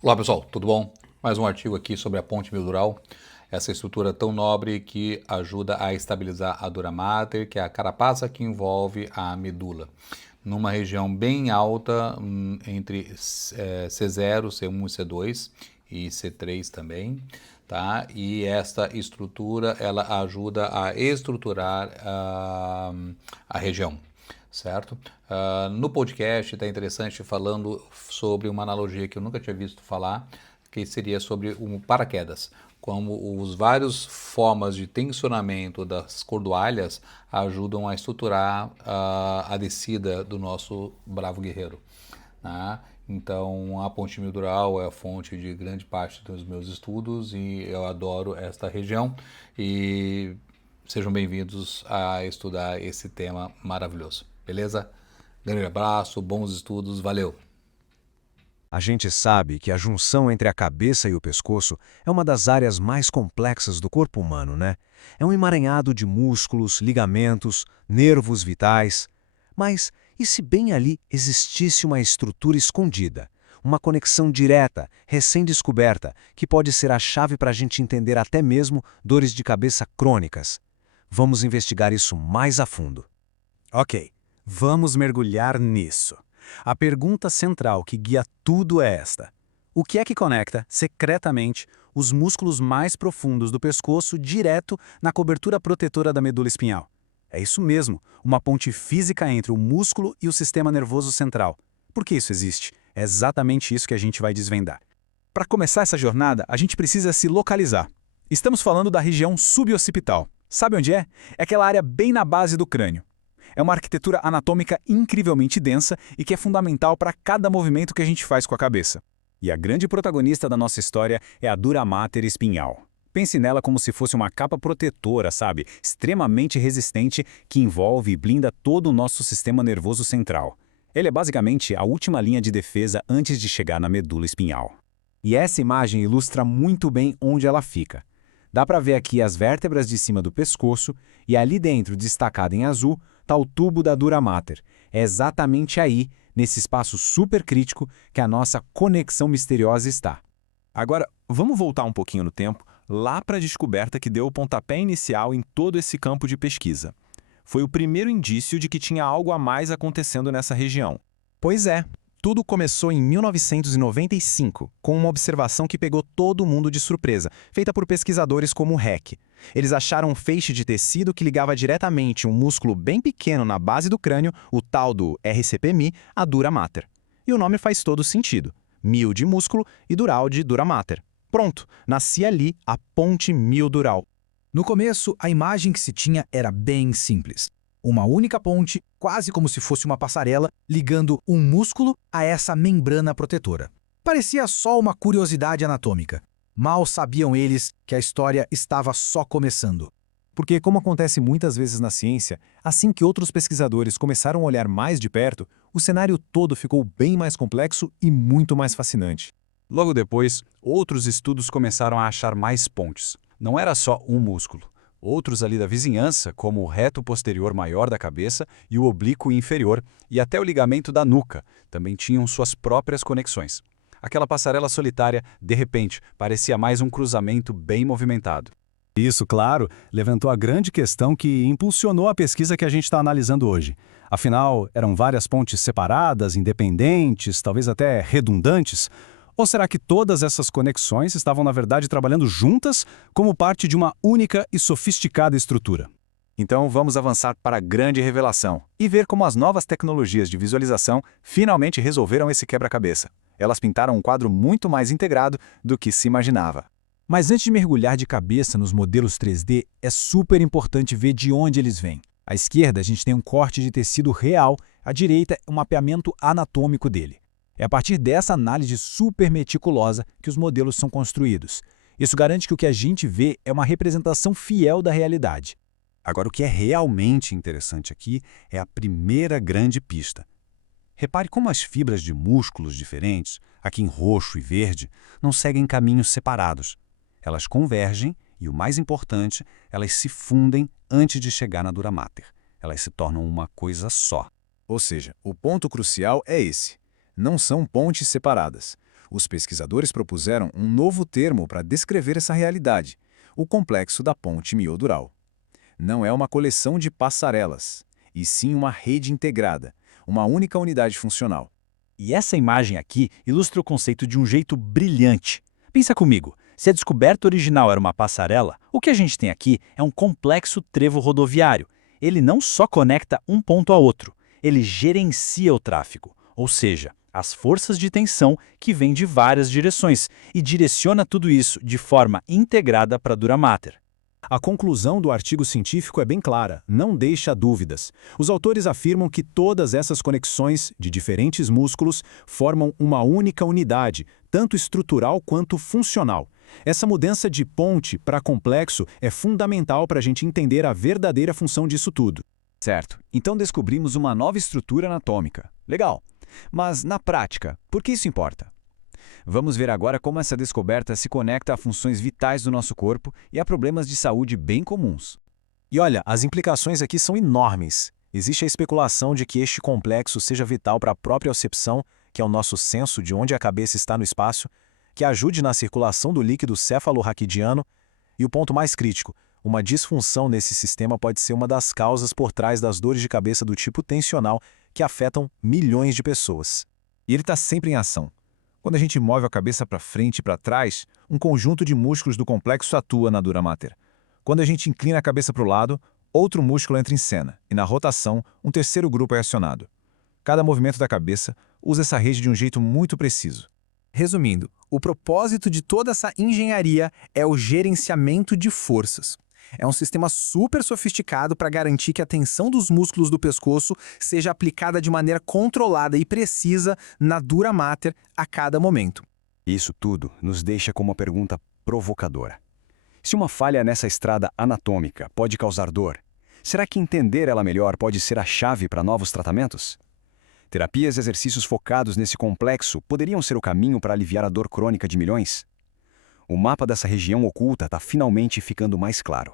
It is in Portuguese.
Olá pessoal, tudo bom? Mais um artigo aqui sobre a ponte mildural, essa estrutura tão nobre que ajuda a estabilizar a dura mater, que é a carapaça que envolve a medula, numa região bem alta, entre C0, C1 e C2 e C3 também, tá? E esta estrutura ela ajuda a estruturar a região, certo? No podcast está interessante falando sobre uma analogia que eu nunca tinha visto falar, que seria sobre o paraquedas, como os vários formas de tensionamento das cordoalhas ajudam a estruturar a descida do nosso bravo guerreiro. Né? Então, a ponte mildural é a fonte de grande parte dos meus estudos e eu adoro esta região e sejam bem-vindos a estudar esse tema maravilhoso, beleza? Grande abraço, bons estudos, valeu! A gente sabe que a junção entre a cabeça e o pescoço é uma das áreas mais complexas do corpo humano, né? É um emaranhado de músculos, ligamentos, nervos vitais. Mas e se bem ali existisse uma estrutura escondida? Uma conexão direta, recém-descoberta, que pode ser a chave para a gente entender até mesmo dores de cabeça crônicas. Vamos investigar isso mais a fundo. Ok, vamos mergulhar nisso. A pergunta central que guia tudo é esta: o que é que conecta, secretamente, os músculos mais profundos do pescoço direto na cobertura protetora da medula espinhal? É isso mesmo, uma ponte física entre o músculo e o sistema nervoso central. Por que isso existe? É exatamente isso que a gente vai desvendar. Para começar essa jornada, a gente precisa se localizar. Estamos falando da região suboccipital. Sabe onde é? É aquela área bem na base do crânio. É uma arquitetura anatômica incrivelmente densa e que é fundamental para cada movimento que a gente faz com a cabeça. E a grande protagonista da nossa história é a dura mater espinhal. Pense nela como se fosse uma capa protetora, sabe? Extremamente resistente que envolve e blinda todo o nosso sistema nervoso central. Ele é basicamente a última linha de defesa antes de chegar na medula espinhal. E essa imagem ilustra muito bem onde ela fica. Dá para ver aqui as vértebras de cima do pescoço e ali dentro, destacado em azul, está o tubo da dura mater. É exatamente aí, nesse espaço super crítico, que a nossa conexão misteriosa está. Agora, vamos voltar um pouquinho no tempo, lá para a descoberta que deu o pontapé inicial em todo esse campo de pesquisa. Foi o primeiro indício de que tinha algo a mais acontecendo nessa região. Pois é. Tudo começou em 1995, com uma observação que pegou todo mundo de surpresa, feita por pesquisadores como o Heck. Eles acharam um feixe de tecido que ligava diretamente um músculo bem pequeno na base do crânio, o tal do RCP-Mi, à dura mater. E o nome faz todo sentido. Mil de músculo e dural de dura mater. Pronto, nascia ali a ponte mildural. No começo, a imagem que se tinha era bem simples. Uma única ponte, quase como se fosse uma passarela, ligando um músculo a essa membrana protetora. Parecia só uma curiosidade anatômica. Mal sabiam eles que a história estava só começando. Porque, como acontece muitas vezes na ciência, assim que outros pesquisadores começaram a olhar mais de perto, o cenário todo ficou bem mais complexo e muito mais fascinante. Logo depois, outros estudos começaram a achar mais pontes. Não era só um músculo. Outros ali da vizinhança, como o reto posterior maior da cabeça e o oblíquo inferior, e até o ligamento da nuca, também tinham suas próprias conexões. Aquela passarela solitária, de repente, parecia mais um cruzamento bem movimentado. Isso, claro, levantou a grande questão que impulsionou a pesquisa que a gente está analisando hoje. Afinal, eram várias pontes separadas, independentes, talvez até redundantes? Ou será que todas essas conexões estavam, na verdade, trabalhando juntas como parte de uma única e sofisticada estrutura? Então vamos avançar para a grande revelação e ver como as novas tecnologias de visualização finalmente resolveram esse quebra-cabeça. Elas pintaram um quadro muito mais integrado do que se imaginava. Mas antes de mergulhar de cabeça nos modelos 3D, é super importante ver de onde eles vêm. À esquerda, a gente tem um corte de tecido real, à direita, um mapeamento anatômico dele. É a partir dessa análise super meticulosa que os modelos são construídos. Isso garante que o que a gente vê é uma representação fiel da realidade. Agora, o que é realmente interessante aqui é a primeira grande pista. Repare como as fibras de músculos diferentes, aqui em roxo e verde, não seguem caminhos separados. Elas convergem e, o mais importante, elas se fundem antes de chegar na dura mater. Elas se tornam uma coisa só. Ou seja, o ponto crucial é esse. Não são pontes separadas. Os pesquisadores propuseram um novo termo para descrever essa realidade, o complexo da ponte miodural. Não é uma coleção de passarelas, e sim uma rede integrada, uma única unidade funcional. E essa imagem aqui ilustra o conceito de um jeito brilhante. Pensa comigo, se a descoberta original era uma passarela, o que a gente tem aqui é um complexo trevo rodoviário. Ele não só conecta um ponto a outro, ele gerencia o tráfego, ou seja, as forças de tensão que vêm de várias direções e direciona tudo isso de forma integrada para a Dura Mater. A conclusão do artigo científico é bem clara, não deixa dúvidas. Os autores afirmam que todas essas conexões de diferentes músculos formam uma única unidade, tanto estrutural quanto funcional. Essa mudança de ponte para complexo é fundamental para a gente entender a verdadeira função disso tudo. Certo, então descobrimos uma nova estrutura anatômica. Legal. Mas, na prática, por que isso importa? Vamos ver agora como essa descoberta se conecta a funções vitais do nosso corpo e a problemas de saúde bem comuns. E olha, as implicações aqui são enormes. Existe a especulação de que este complexo seja vital para a propriocepção, que é o nosso senso de onde a cabeça está no espaço, que ajude na circulação do líquido cefalorraquidiano, e o ponto mais crítico, uma disfunção nesse sistema pode ser uma das causas por trás das dores de cabeça do tipo tensional que afetam milhões de pessoas. E ele está sempre em ação. Quando a gente move a cabeça para frente e para trás, um conjunto de músculos do complexo atua na Dura Mater. Quando a gente inclina a cabeça para o lado, outro músculo entra em cena, e na rotação, um terceiro grupo é acionado. Cada movimento da cabeça usa essa rede de um jeito muito preciso. Resumindo, o propósito de toda essa engenharia é o gerenciamento de forças. É um sistema super sofisticado para garantir que a tensão dos músculos do pescoço seja aplicada de maneira controlada e precisa na Dura Mater a cada momento. Isso tudo nos deixa com uma pergunta provocadora. Se uma falha nessa estrada anatômica pode causar dor, será que entender ela melhor pode ser a chave para novos tratamentos? Terapias e exercícios focados nesse complexo poderiam ser o caminho para aliviar a dor crônica de milhões? O mapa dessa região oculta está finalmente ficando mais claro.